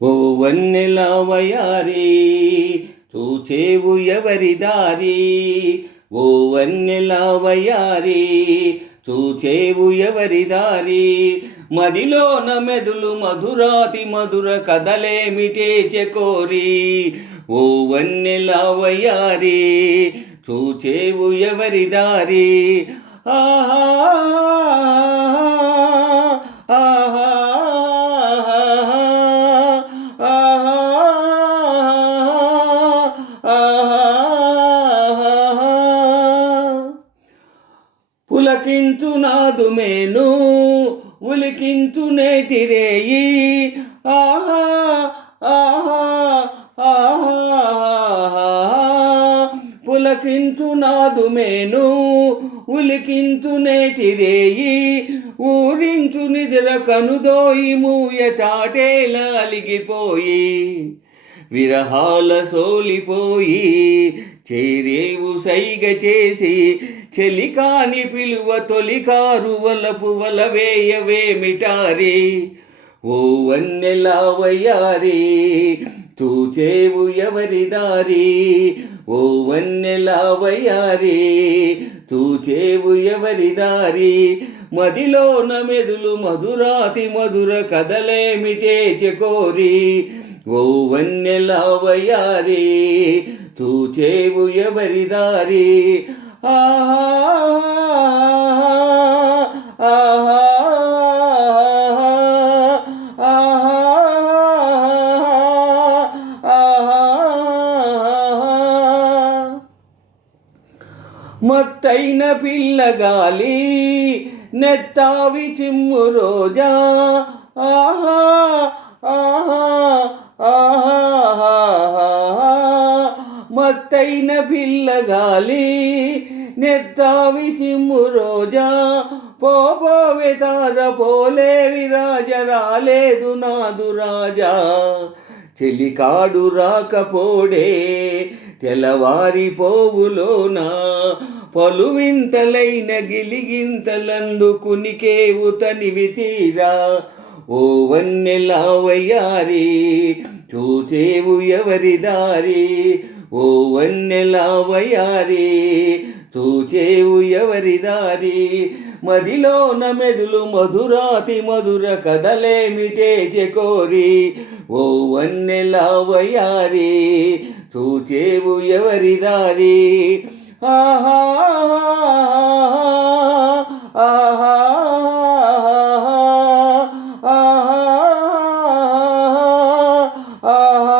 ఓ వన్నెల వయారి చూచేవు ఎవరి దారి, ఓ వన్నెల వయారి చూచేవు ఎవరి దారి, మదిలోన మెదులు మధురాతి మధుర కథలేమిటే చెకోరి, ఓ వన్నెల వయారి చూచేవు ఎవరి దారి. ఆహా ఆహా పులకించు నాదు మేను ఉలికించు నేటి రేయి, ఆహా ఆహా ఆహా పులకించు నాదు మేను ఉలికించు నేటి రేయి, ఊరించు నిద్ర కనుదోయి మూయ చాటేల అలిగిపోయి, విరహాల సోలిపోయి చేరేవు సైగ చేసి, చెలికాని పిలువ తొలికారు వలపు వలవేయవేమిటారి, ఓ వన్నెల వయారి చూచేవు ఎవరి దారి, ఓ వన్నెల వయారి చూచేవు ఎవరి దారి, మదిలోన మెదులు మధురాతి మధుర కథలేమిటే చెకోరి, ఓ వన్నెల వయారి చూచేవు ఎవరి దారి. ఆహా ఆహా మత్తైన పిల్లగాలి నెత్తావి చిమ్ము రోజా, ఆహా ఆహా ఆహా మత్తైన పిల్లగాలి నెత్తావి చిమ్ము రోజా, పోపోవే తార పోలే విరాజ రాలేదు నాదు రాజా, చెలికాడు రాకపోడే తెల్లవారిపోవులోన, పలువింతలైన గిలిగింతలందుకునికేవు తనివి తీరా, ఓ వన్నెల వయారి చూచేవు ఎవరి దారి, ఓ వన్నెల వయారి చూచేవు ఎవరి దారి, మదిలోన మెదులు మధురాతి మధుర కథలేమిటే చెకోరి, ఓ వన్నెల వయారి చూచేవు ఎవరి దారి. ఆహా ఆహా ఆహా ఆహా